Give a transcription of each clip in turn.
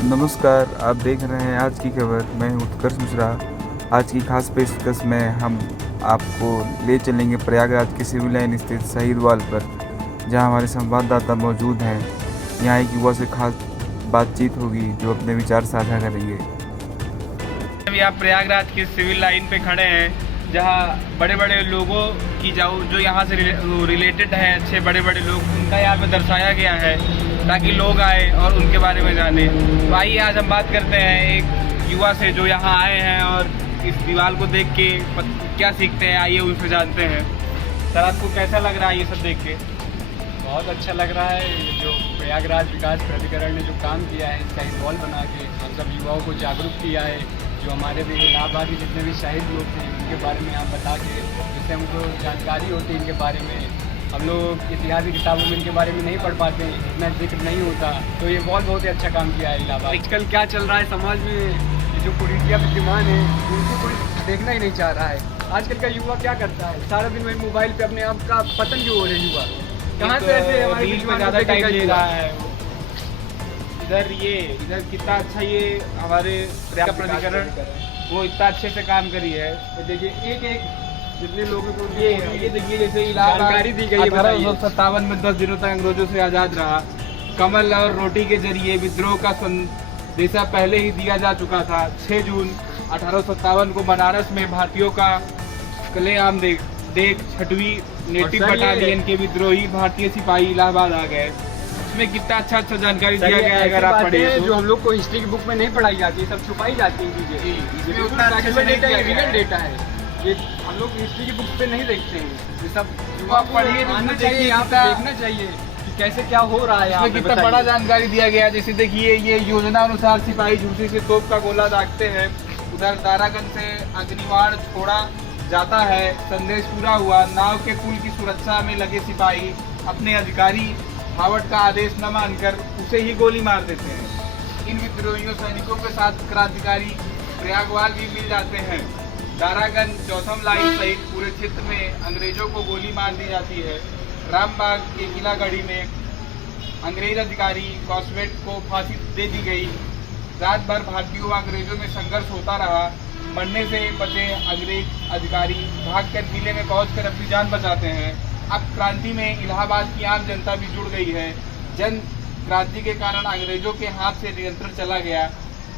नमस्कार, आप देख रहे हैं आज की खबर। मैं हूं उत्कर्ष मिश्रा। आज की खास पेशकश में हम आपको ले चलेंगे प्रयागराज के सिविल लाइन स्थित शहीद वाल पर, जहां हमारे संवाददाता मौजूद हैं। यहां एक युवा से खास बातचीत होगी जो अपने विचार साझा करेंगे। अभी आप प्रयागराज के सिविल लाइन पे खड़े हैं, जहां बड़े बड़े लोगों की जो यहाँ से रिलेटेड हैं, अच्छे बड़े बड़े लोग, उनका यहाँ पे दर्शाया गया है ताकि लोग आए और उनके बारे में जाने। तो आइए आज हम बात करते हैं एक युवा से जो यहाँ आए हैं और इस दीवार को देख के क्या सीखते हैं। आइए उनसे जानते हैं। सर, आपको कैसा लग रहा है ये सब देख के? बहुत अच्छा लग रहा है। जो प्रयागराज विकास प्राधिकरण ने जो काम किया है, इसका एक वॉल बना के हम सब युवाओं को जागरूक किया है। जो हमारे भी इलाहाबाद के जितने भी शहीद लोग थे उनके बारे में यहाँ बता के, जिससे हमको जानकारी होती है इनके बारे में। हम लोग इतिहास की किताबों में इनके बारे में नहीं पढ़ पाते हैं, इतना जिक्र नहीं होता। तो ये वॉल बहुत ही अच्छा काम किया है इलाहाबाद। आजकल क्या चल रहा है समाज में, ये जो कुरीतियाँ विद्यमान है उनको कोई देखना ही नहीं चाह रहा है। आजकल का युवा क्या करता है, सारा दिन वही मोबाइल पे अपने आप का पतन क्यों हो रहा है युवा? कहाँ से ऐसे हमारे रील में ज़्यादा टाइम ले रहा है। इधर कितना अच्छा ये हमारे प्राधिकरण वो इतना अच्छे से काम करी है। तो देखिए एक जितने लोगों को ये देखिए, जैसे इलाहाबाद जानकारी दी गई है। 1857 में 10 दिनों तक अंग्रेजों से आज़ाद रहा। कमल और रोटी के जरिए विद्रोह का संदेशा पहले ही दिया जा चुका था। 6 जून 1857 को बनारस में भारतीयों का कलेआम देख 6वीं नेटिव बटालियन के विद्रोही भारतीय सिपाही इलाहाबाद आ गए। इसमें कितना अच्छा जानकारी दिया गया है। अगर आप पढ़े तो जो हम लोग को हिस्ट्री की बुक में नहीं पढ़ाई जाती, सब छुपाई जाती है चीजें। इसमें उतना अच्छे से नहीं किया गया है। डेटा है, ये हम लोग हिस्ट्री की बुक पे नहीं देखते हैं। ये सब युवा पढ़िए, आना चाहिए, यहाँ पे देखना चाहिए कि कैसे क्या हो रहा है। इसमें कितना बड़ा जानकारी दिया गया है। जैसे देखिए, ये योजना अनुसार सिपाही झूठी से तोप का गोला दागते हैं। उधर दारागंज से अग्निबाण छोड़ा जाता है। संदेश पूरा हुआ। नाव के पुल की सुरक्षा में लगे सिपाही अपने अधिकारी हावर्ड का आदेश न मानकर उसे ही गोली मार देते हैं। इन विद्रोहियों सैनिकों के साथ क्रांतिकारी प्रयागवाल भी मिल जाते हैं। दारागंज, चौथम लाइन सहित पूरे क्षेत्र में अंग्रेजों को गोली मार दी जाती है। रामबाग के किलागढ़ी में अंग्रेज अधिकारी कॉस्वेट को फांसी दे दी गई। रात भर भारतीयों व अंग्रेजों में संघर्ष होता रहा। मरने से बचे अंग्रेज अधिकारी भागकर किले में पहुंचकर अपनी जान बचाते हैं। अब क्रांति में इलाहाबाद की आम जनता भी जुड़ गई है। जन क्रांति के कारण अंग्रेजों के हाथ से नियंत्रण चला गया।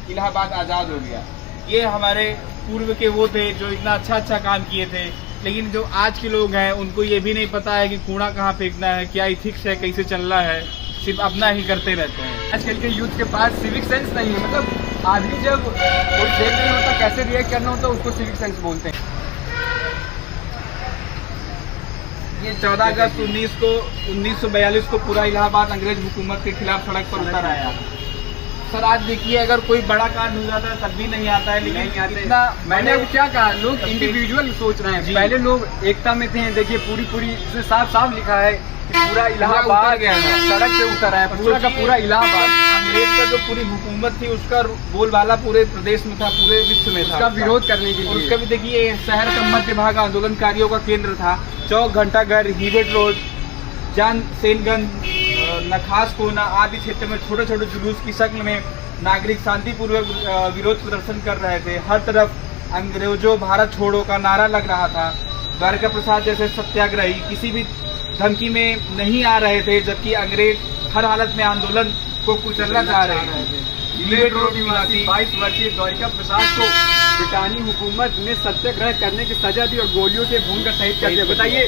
इलाहाबाद आज़ाद हो गया। ये हमारे पूर्व के वो थे जो इतना अच्छा काम किए थे। लेकिन जो आज के लोग हैं उनको ये भी नहीं पता है कि कूड़ा कहाँ फेंकना है, क्या इथिक्स है, कैसे चलना है। सिर्फ अपना ही करते रहते हैं। आजकल के यूथ के पास सिविक सेंस नहीं है। मतलब आदमी जब कोई देख नहीं होता, कैसे रिएक्ट करना होता, उसको सिविक सेंस बोलते हैं। ये 14 अगस्त 1942 को पूरा इलाहाबाद अंग्रेज हुकूमत के खिलाफ सड़क पर उतर आया। सर, आज देखिए, अगर कोई बड़ा कांड हो जाता है तब भी नहीं आता है। लेकिन इतना मैंने अब क्या कहा, लोग इंडिविजुअल सोच रहे हैं। पहले लोग एकता में थे। देखिए पूरी इसमें साफ लिखा है कि पूरा इलाहाबाद गया है, सड़क पे उतर है, पूरा का पूरा इलाहाबाद। अंग्रेज का जो पूरी हुकूमत थी उसका बोलबाला पूरे प्रदेश में था, पूरे विश्व में था, उसका विरोध करने के लिए। उसका भी देखिए, शहर का मध्य भाग आंदोलनकारियों का केंद्र था। चौक, घंटाघर, हीवेट रोड, जान सेनगंज, नखास कोना आदि क्षेत्र में छोटे छोटे जुलूस की शक्ल में नागरिक शांतिपूर्वक विरोध प्रदर्शन कर रहे थे। हर तरफ अंग्रेजों भारत छोड़ो का नारा लग रहा था। द्वारका प्रसाद जैसे सत्याग्रही किसी भी धमकी में नहीं आ रहे थे, जबकि अंग्रेज हर हालत में आंदोलन को कुचलना चाह रहे थे। 22 वर्षीय द्वारका प्रसाद को ब्रिटानी हुकूमत ने सत्याग्रह करने की सजा दी और गोलियों से भूनकर शहीद कर दिया। बताइए,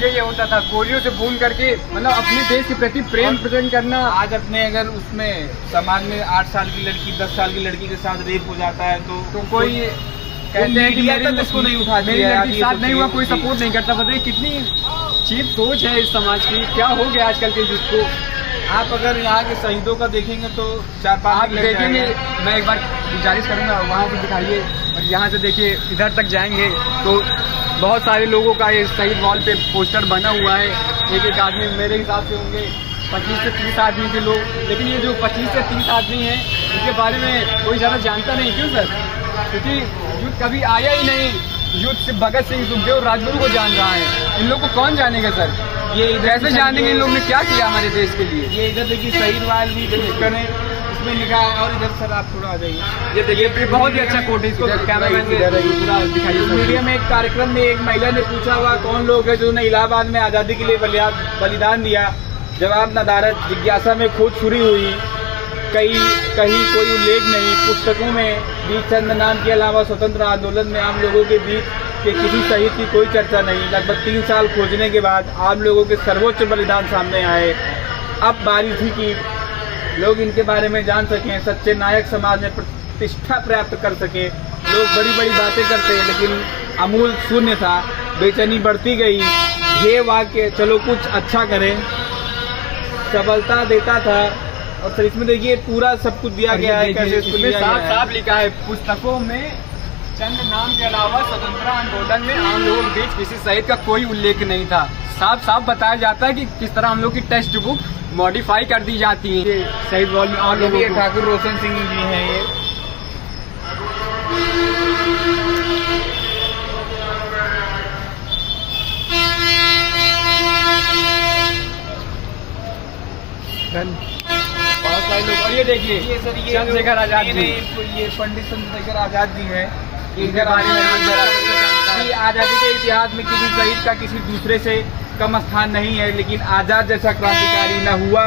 ये होता था गोलियों से भून करके, मतलब अपने देश के प्रति प्रेम प्रकट करना। आज अपने अगर उसमें समाज में 8 साल की लड़की 10 साल की लड़की के साथ रेप हो जाता है तो कोई कहते हैं कि मेरी इसको नहीं उठाती मेरी है, लड़की के साथ नहीं हुआ, कोई जी। सपोर्ट नहीं करता। बताइए कितनी चीप सोच है इस समाज की। क्या हो गया आजकल के युग को? आप अगर यहाँ के शहीदों का देखेंगे तो 4-5 आप देखेंगे, मैं एक बार गुजारिश करूँगा वहाँ से दिखाइए, और यहाँ से देखिए इधर तक जाएंगे तो बहुत सारे लोगों का ये शहीद वॉल पे पोस्टर बना हुआ है। एक आदमी मेरे हिसाब से होंगे 25 से 30 आदमी के लोग। लेकिन ये जो 25 से 30 आदमी हैं इनके बारे में कोई ज़्यादा जानता नहीं। क्यों सर? क्योंकि यूथ कभी आया ही नहीं। यूथ सिर्फ भगत सिंह, सुखदेव, राजगुरु को जान रहा है। इन लोग को कौन जानेगा सर? ये कैसे जानेंगे इन लोग ने क्या किया हमारे देश के लिए? ये इधर देखिए, शहीद वाल भी करें। में लिखा है। और इधर सर आप थोड़ा आ जाइए, ये देखिए बहुत ही अच्छा कोट है, इसको कैमरामैन से पूरा दिखाइए। मीडिया में एक कार्यक्रम में एक महिला ने पूछा हुआ कौन लोग है जिन्होंने इलाहाबाद में आज़ादी के लिए बलिदान दिया। जवाब नदारत जिज्ञासा में खोज शुरू हुई, कहीं कोई उल्लेख नहीं। पुस्तकों में बीरचंद नाम के अलावा स्वतंत्र आंदोलन में आम लोगों के बीच के किसी शहीद की कोई चर्चा नहीं। लगभग 3 साल खोजने के बाद आम लोगों के सर्वोच्च बलिदान सामने आए। अब बारी थी कि लोग इनके बारे में जान सकें, सच्चे नायक समाज में प्रतिष्ठा प्राप्त कर सकें। लोग बड़ी बड़ी बातें करते हैं लेकिन अमूल शून्य था। बेचैनी बढ़ती गई। ये वाक्य चलो कुछ अच्छा करें सबलता देता था। और सर इसमें देखिए पूरा सब कुछ दिया गया है, कैसे इसको इसमें दिया गया है। साफ लिखा है, पुस्तकों में चंद नाम के अलावा स्वतंत्रता आंदोलन में आम लोगों के बीच किसी शहीद का कोई उल्लेख नहीं था। साफ साफ बताया जाता है कि किस तरह हम लोग की टेक्स्ट बुक मॉडिफाई कर दी जाती है शहीद वॉल में। और लोगों को ठाकुर रोशन सिंह जी हैं ये। बहुत सारे लोग। और ये देखिए ये सर ये चंद्रशेखर आजाद जी, ये पंडित चंद्रशेखर आजाद जी हैं। इनके बारे में कि आज़ादी के इतिहास में किसी शहीद का किसी दूसरे से कम स्थान नहीं है, लेकिन आज़ाद जैसा क्रांतिकारी न हुआ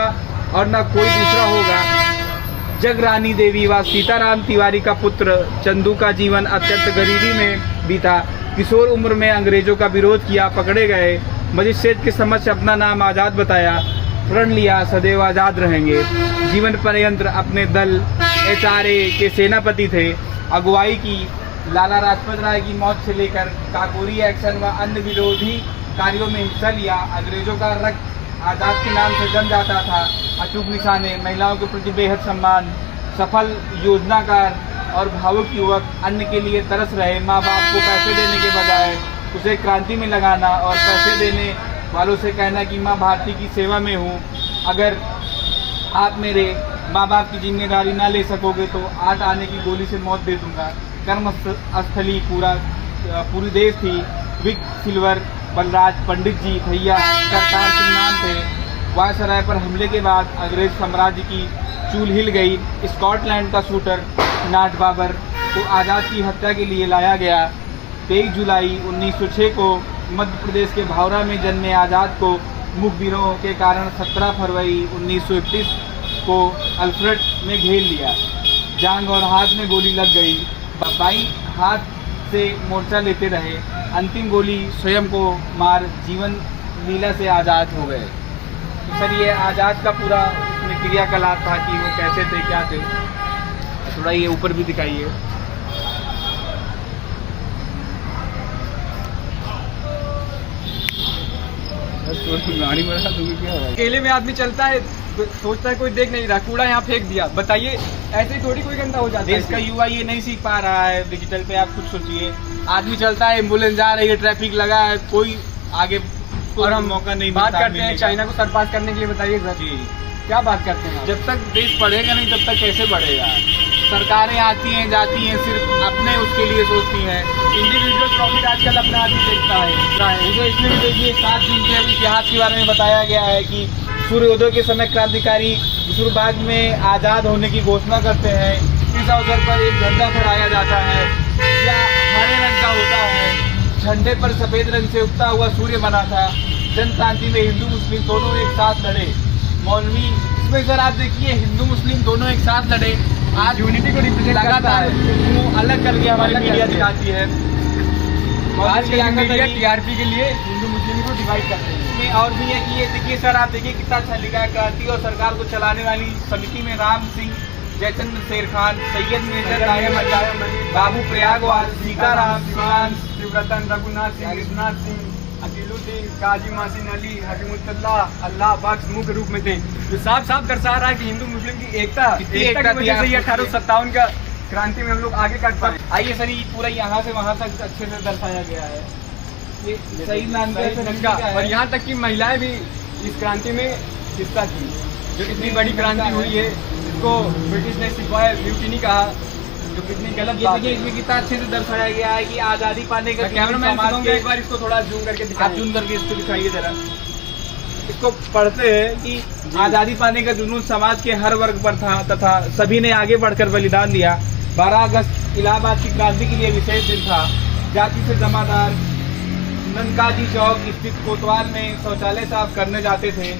और न कोई दूसरा होगा। जगरानी देवी व सीताराम तिवारी का पुत्र चंदू का जीवन अत्यंत गरीबी में बीता। किशोर उम्र में अंग्रेजों का विरोध किया, पकड़े गए। मजिस्ट्रेट के समक्ष अपना नाम आज़ाद बताया, प्रण लिया सदैव आज़ाद रहेंगे। जीवन पर्यंत अपने दल HRA के सेनापति थे। अगुवाई की लाला लाजपत राय की मौत से लेकर काकोरी एक्शन व अन्य विरोधी कार्यों में हिस्सा लिया। अंग्रेजों का रक्त आज़ाद के नाम से जम जाता था। अचूक निशाने, महिलाओं के प्रति बेहद सम्मान, सफल योजनाकार और भावुक युवक, अन्न के लिए तरस रहे। माँ बाप को पैसे देने के बजाय उसे क्रांति में लगाना और पैसे देने वालों से कहना कि माँ भारती की सेवा में हूँ। अगर आप मेरे माँ बाप की जिम्मेदारी ना ले सकोगे तो 8 आने की गोली से मौत दे दूंगा। कर्म स्थली पूरी देश थी। विक सिल्वर बलराज पंडित जी भैया करतार सिंह नाम थे। वायसराय पर हमले के बाद अंग्रेज साम्राज्य की चूल हिल गई। स्कॉटलैंड का शूटर नाट बाबर को आज़ाद की हत्या के लिए लाया गया। 23 जुलाई 1906 को मध्य प्रदेश के भावरा में जन्मे आज़ाद को मुखबिरों के कारण 17 फरवरी 1931 को अल्फ्रेड में घेर लिया। जांग और हाथ में गोली लग गई। बाई हाथ से मोर्चा लेते रहे। अंतिम गोली स्वयं को मार जीवन लीला से आज़ाद हो गए। तो सर ये आज़ाद का पूरा उसमें क्रियाकलाप था कि वो कैसे थे, क्या थे। थोड़ा ये ऊपर भी दिखाइए। अकेले में आदमी चलता है, सोचता है कोई देख नहीं रहा, कूड़ा यहाँ फेंक दिया। बताइए ऐसे ही थोड़ी कोई गंदा हो जाता है। देश का युवा ये नहीं सीख पा रहा है डिजिटल पे। आप खुद सोचिए, आदमी चलता है, एम्बुलेंस जा रही है, ट्रैफिक लगा है, कोई आगे और हम मौका नहीं बात करते हैं चाइना को सरपास करने के लिए। बताइए सर क्या बात करते हैं? जब तक देश बढ़ेगा नहीं तब तक कैसे बढ़ेगा। सरकारें आती हैं जाती हैं, सिर्फ अपने उसके लिए सोचती हैं। इंडिविजुअल प्रॉफिट आजकल अपना आदमी देखता है। तो इसमें भी देखिए 7 जून के इतिहास के बारे में बताया गया है कि सूर्योदय के समय क्रांतिकारी बसुरबाग में आज़ाद होने की घोषणा करते हैं। इस अवसर पर एक झंडा फहराया जाता है, या हरे रंग का होता है। झंडे पर सफ़ेद रंग से उगता हुआ सूर्य बना था। जन क्रांति में हिंदू मुस्लिम दोनों एक साथ लड़े। मौलवी इसमें सर आप देखिए हिंदू मुस्लिम दोनों एक साथ लड़े। आज यूनिटी को रिप्रेजेंट करता है, उसको अलग करके हमारी अलग मीडिया करके। दिखाती है। आज के मीडिया की TRP के लिए हिंदू मुस्लिम को डिवाइड करते हैं। में और भी है कि ये देखिए सर आप देखिए कितना अच्छा लिखा है। क्रांति और सरकार को चलाने वाली समिति में राम सिंह, जयचंद्र शेर खान, सैयद मेजर नायम अजायम, बाबू प्रयागवाल, सीताराम, शिवरतन, रघुनाथ सिंह, विश्वनाथ सिंह, अकीलुद्दीन, काजी मासिन अली, हकीमुल्लाह, अल्लाह बख्श मुख्य रूप में थे। जो साफ साफ दर्शा रहा है कि हिंदू मुस्लिम की एकता की वजह से 1857 का क्रांति में हम लोग आगे कर पाए। आइए सर ये पूरा यहाँ से वहाँ तक अच्छे से दर्शाया गया है। ये सही नाम का और यहाँ तक कि महिलाएं भी इस क्रांति में हिस्सा थी। जो कितनी बड़ी क्रांति हुई है, इसको ब्रिटिश ने सिपाही म्यूटिनी कहा, जो कितनी गलत बात है। इसमें कितना अच्छे से दर्शाया गया है कि आज़ादी पाने का कैमरामैन एक बार इसको थोड़ा जूम करके आप जूम करके इसको दिखाइए जरा। इसको पढ़ते हैं कि आजादी पाने का जुनून समाज के हर वर्ग पर था तथा सभी ने आगे बढ़कर बलिदान दिया। 12 अगस्त इलाहाबाद की क्रांति के लिए विशेष दिन था। जाति से जमादार ननकाजी चौक स्थित कोतवाल में शौचालय साफ करने जाते थे।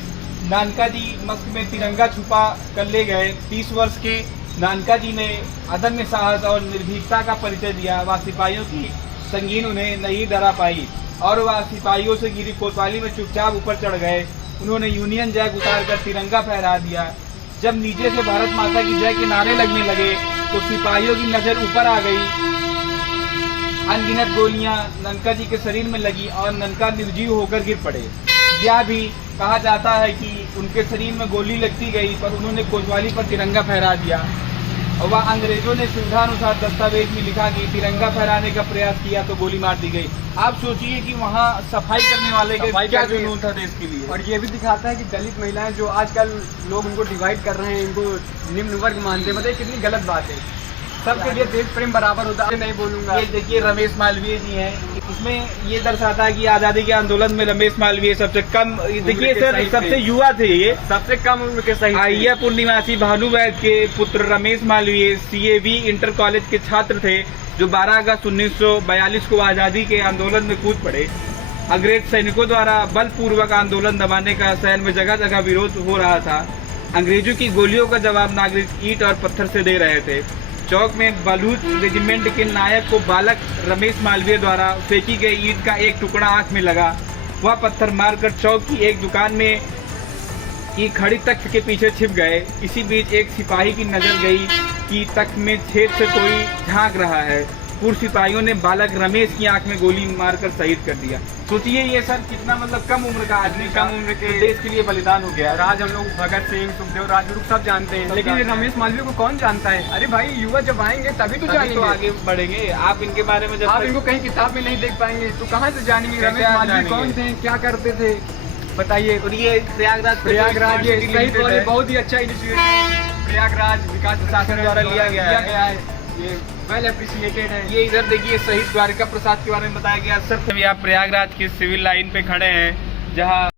नानका जी मस्क में तिरंगा छुपा कर ले गए। 30 वर्ष के नानका जी ने अदम्य साहस और निर्भीकता का परिचय दिया। वह सिपाहियों की संगीन उन्हें नहीं डरा पाई और वह सिपाहियों से घिरी कोतवाली में चुपचाप ऊपर चढ़ गए। उन्होंने यूनियन जैक उतारकर तिरंगा फहरा दिया। जब नीचे से भारत माता की जय के नारे लगने लगे तो सिपाहियों की नजर ऊपर आ गई। अनगिनत गोलियां ननका जी के शरीर में लगी और ननका निर्जीव होकर गिर पड़े। यह भी कहा जाता है कि उनके शरीर में गोली लगती गई पर उन्होंने कोतवाली पर तिरंगा फहरा दिया और वह अंग्रेजों ने सुविधानुसार दस्तावेज में लिखा कि तिरंगा फहराने का प्रयास किया तो गोली मार दी गई। आप सोचिए कि वहाँ सफाई करने वाले के क्या जुनून था देश के लिए। और ये भी दिखाता है कि दलित महिलाएं जो आजकल लोग उनको डिवाइड कर रहे हैं, इनको निम्न वर्ग मानते हैं, मतलब कितनी गलत बात है। सबके लिए देश प्रेम बराबर होता है। नहीं बोलूंगा। ये देखिए रमेश मालवीय जी हैं, इसमें ये दर्शाता है कि आजादी के आंदोलन में रमेश मालवीय सबसे कम, देखिए सर सबसे युवा थे, ये सबसे कम उम्र के सही अय्यापुर निवासी भानु वैद के पुत्र Ramesh Malviya CAV inter college के छात्र थे जो 12 अगस्त 1942 को आजादी के आंदोलन में कूद पड़े। अंग्रेज सैनिकों द्वारा बलपूर्वक आंदोलन दबाने का शहर में जगह जगह विरोध हो रहा था। अंग्रेजों की गोलियों का जवाब नागरिक ईंट और पत्थर से दे रहे थे। चौक में बलूच रेजिमेंट के नायक को बालक रमेश मालवीय द्वारा फेंकी गई ईंट का एक टुकड़ा आंख में लगा। वह पत्थर मारकर चौक की एक दुकान में की खड़ी तख्त के पीछे छिप गए। इसी बीच एक सिपाही की नजर गई कि तख्त में छेद से कोई झांक रहा है। पूर्व सिपाहियों ने बालक रमेश की आंख में गोली मारकर शहीद कर दिया। सोचिए ये सर कितना मतलब कम उम्र का आदमी, कम उम्र के देश के लिए बलिदान हो गया। आज हम लोग भगत सिंह, सुखदेव, राजगुरु सब जानते हैं, लेकिन ये रमेश मालवीय को कौन जानता है? अरे भाई युवा जब आएंगे तभी तो जानेंगे, तो आगे बढ़ेंगे। आप इनके बारे में जब आप इनको कहीं किताब में नहीं देख पाएंगे तो कहाँ से जानेंगे रमेश मालवीय कौन थे, क्या करते थे, बताइए। और ये प्रयागराज ये बहुत ही अच्छा इनिशिएटिव प्रयागराज विकास प्रशासन द्वारा लिया गया है। ये वेल अप्रिशिएटेड है। ये इधर देखिए शहीद द्वारिका प्रसाद के बारे में बताया गया। सर अभी आप प्रयागराज की सिविल लाइन पे खड़े हैं जहाँ